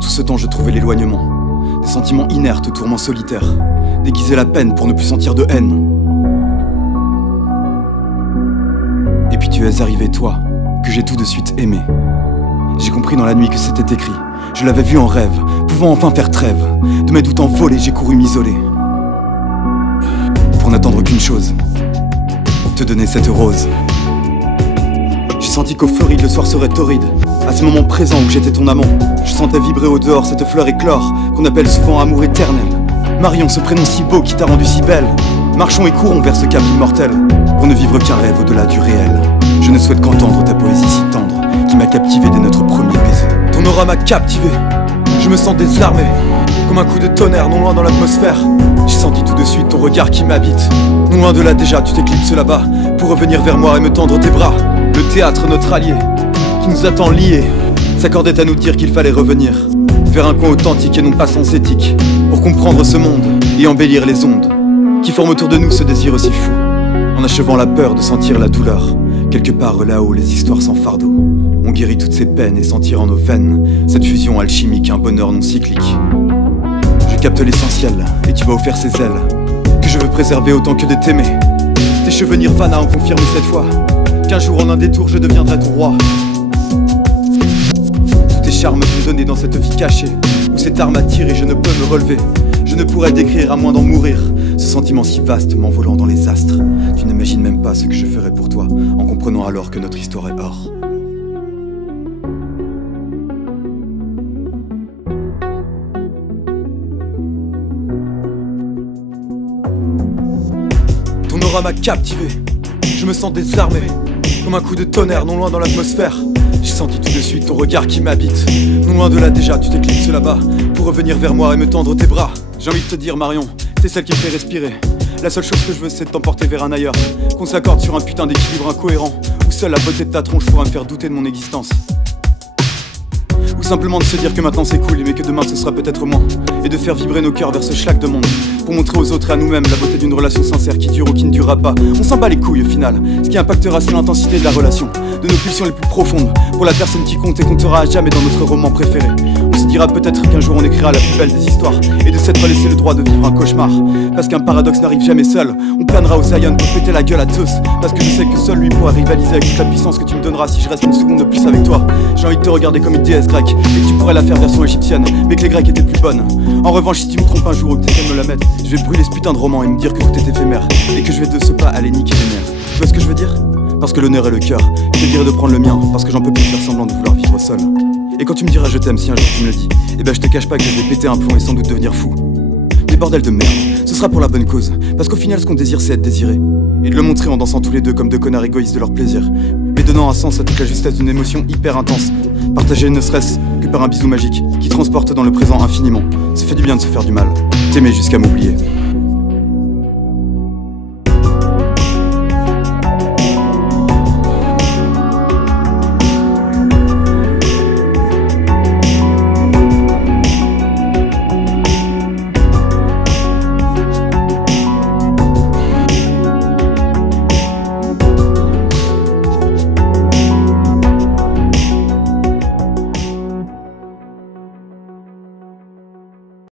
tout ce temps je trouvais l'éloignement. Des sentiments inertes aux tourments solitaires, déguiser la peine pour ne plus sentir de haine. Et puis tu es arrivé toi, que j'ai tout de suite aimé. J'ai compris dans la nuit que c'était écrit. Je l'avais vu en rêve, pouvant enfin faire trêve. De mes doutes envolés, j'ai couru m'isoler. Pour n'attendre qu'une chose, te donner cette rose. J'ai senti qu'au Floride le soir serait torride. À ce moment présent où j'étais ton amant, je sentais vibrer au dehors cette fleur éclore qu'on appelle souvent amour éternel. Marion, ce prénom si beau qui t'a rendu si belle. Marchons et courons vers ce cap immortel, pour ne vivre qu'un rêve au-delà du réel. Je ne souhaite qu'entendre ta poésie si tendre, qui m'a captivé dès notre premier baiser. Ton aura m'a captivé, je me sens désarmé, comme un coup de tonnerre non loin dans l'atmosphère. J'ai senti tout de suite ton regard qui m'habite. Non loin de là déjà, tu t'éclipses là-bas, pour revenir vers moi et me tendre tes bras. Le théâtre, notre allié, qui nous attend liés, s'accordait à nous dire qu'il fallait revenir vers un coin authentique et non pas synthétique, pour comprendre ce monde et embellir les ondes qui forment autour de nous ce désir si fou, en achevant la peur de sentir la douleur. Quelque part là-haut, les histoires sans fardeau, on guérit toutes ces peines et sentir en nos veines cette fusion alchimique, un bonheur non cyclique. Je capte l'essentiel et tu m'as offert ces ailes que je veux préserver autant que de t'aimer. Tes cheveux Nirvana ont confirmé cette fois qu'un jour en un détour je deviendrai ton roi. Tous tes charmes me donner dans cette vie cachée, où cette arme attire et je ne peux me relever. Je ne pourrais décrire à moins d'en mourir, ce sentiment si vaste m'envolant dans les astres. Tu n'imagines même pas ce que je ferais pour toi, en comprenant alors que notre histoire est or. Ton aura m'a captivé, je me sens désarmé, comme un coup de tonnerre non loin dans l'atmosphère. J'ai senti tout de suite ton regard qui m'habite. Non loin de là déjà, tu t'éclipses là-bas, pour revenir vers moi et me tendre tes bras. J'ai envie de te dire Marion, t'es celle qui me fait respirer. La seule chose que je veux c'est de t'emporter vers un ailleurs, qu'on s'accorde sur un putain d'équilibre incohérent, où seule la beauté de ta tronche pourra me faire douter de mon existence. Ou simplement de se dire que maintenant c'est cool, mais que demain ce sera peut-être moins. Et de faire vibrer nos cœurs vers ce schlag de monde, pour montrer aux autres et à nous-mêmes la beauté d'une relation sincère qui dure ou qui ne durera pas. On s'en bat les couilles au final, ce qui impactera c'est l'intensité de la relation, de nos pulsions les plus profondes, pour la personne qui compte et comptera à jamais dans notre roman préféré. On se dira peut-être qu'un jour on écrira la plus belle des histoires, et de s'être laissé le droit de vivre un cauchemar. Parce qu'un paradoxe n'arrive jamais seul, on planera au Zion pour péter la gueule à Zeus. Parce que je sais que seul lui pourra rivaliser avec toute la puissance que tu me donneras si je reste une seconde de plus avec toi. J'ai envie de te regarder comme une déesse grecque, et que tu pourrais la faire version égyptienne, mais que les Grecs étaient plus bonnes. En revanche, si tu me trompes un jour ou que t'essaies de me la mettre, je vais brûler ce putain de roman et me dire que tout est éphémère, et que je vais de ce pas aller niquer les nerfs. Tu vois ce que je veux dire? Parce que l'honneur est le cœur, je te dirais de prendre le mien, parce que j'en peux plus faire semblant de vouloir vivre seul. Et quand tu me diras je t'aime si un jour tu me le dis, eh ben je te cache pas que je vais péter un plomb et sans doute devenir fou. Mais bordel de merde, ce sera pour la bonne cause, parce qu'au final ce qu'on désire c'est être désiré, et de le montrer en dansant tous les deux comme deux connards égoïstes de leur plaisir, mais donnant un sens à toute la justesse d'une émotion hyper intense, partagée ne serait-ce que par un bisou magique, qui transporte dans le présent infiniment. Ça fait du bien de se faire du mal, t'aimer jusqu'à m'oublier.